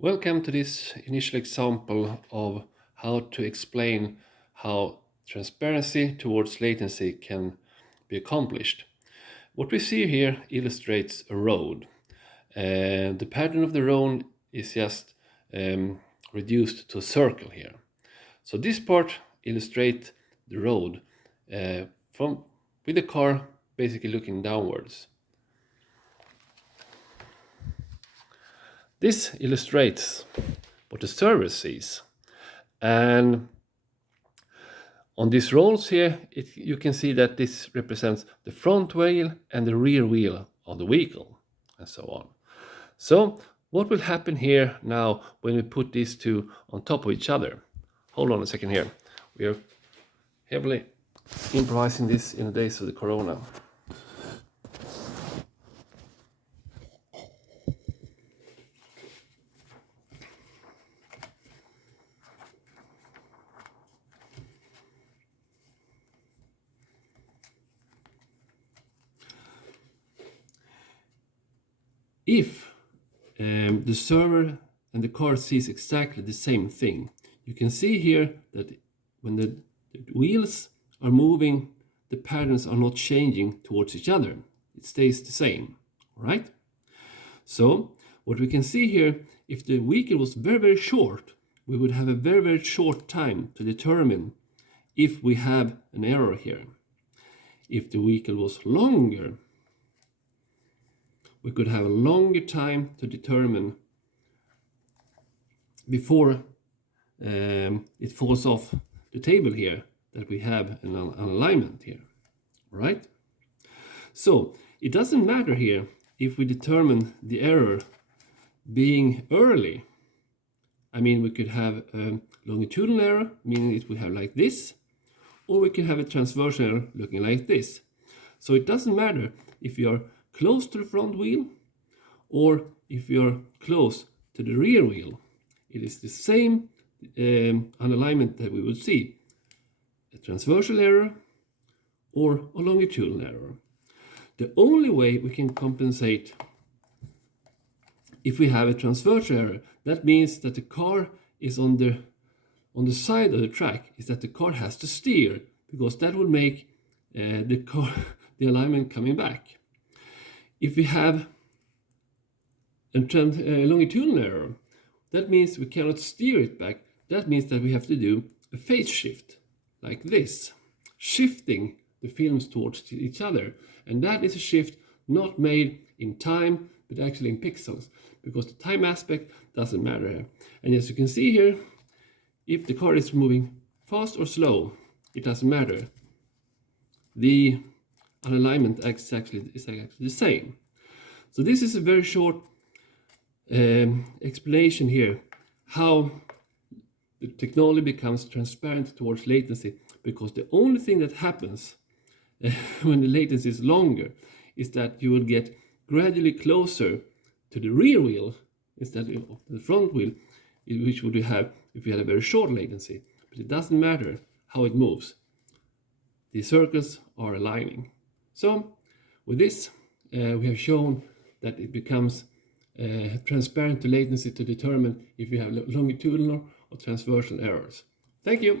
Welcome to this initial example of how to explain how transparency towards latency can be accomplished. What we see here illustrates a road. The pattern of the road is just reduced to a circle here. So this part illustrates the road with the car basically looking downwards. This illustrates what the server sees. And on these rolls here, you can see that this represents the front wheel and the rear wheel of the vehicle, and so on. So what will happen here now when we put these two on top of each other? Hold on a second here. We are heavily improvising this in the days of the corona. If the server and the car sees exactly the same thing, you can see here that when the wheels are moving, the patterns are not changing towards each other. It stays the same, right? So what we can see here, if the vehicle was very short, we would have a very short time to determine if we have an error here. If the vehicle was longer, we could have a longer time to determine before it falls off the table here that we have an alignment here, right? So it doesn't matter here if we determine the error being early. I mean, we could have a longitudinal error, meaning it would have like this, or we could have a transversal error looking like this. So it doesn't matter if you are close to the front wheel or if you're close to the rear wheel. It is the same unalignment that we would see, a transversal error or a longitudinal error. The only way we can compensate if we have a transversal error, that means that the car is on the side of the track, is that the car has to steer, because that will make the alignment coming back. If we have a longitudinal error, that means we cannot steer it back. That means that we have to do a phase shift, like this, shifting the films towards each other. And that is a shift not made in time, but actually in pixels, because the time aspect doesn't matter here. And as you can see here, if the car is moving fast or slow, it doesn't matter. The unalignment is actually the same. So this is a very short explanation here how the technology becomes transparent towards latency, because the only thing that happens when the latency is longer is that you will get gradually closer to the rear wheel instead of the front wheel, which would have if you had a very short latency. But it doesn't matter how it moves. The circles are aligning. So with this, we have shown that it becomes transparent to latency to determine if you have longitudinal or transversal errors. Thank you.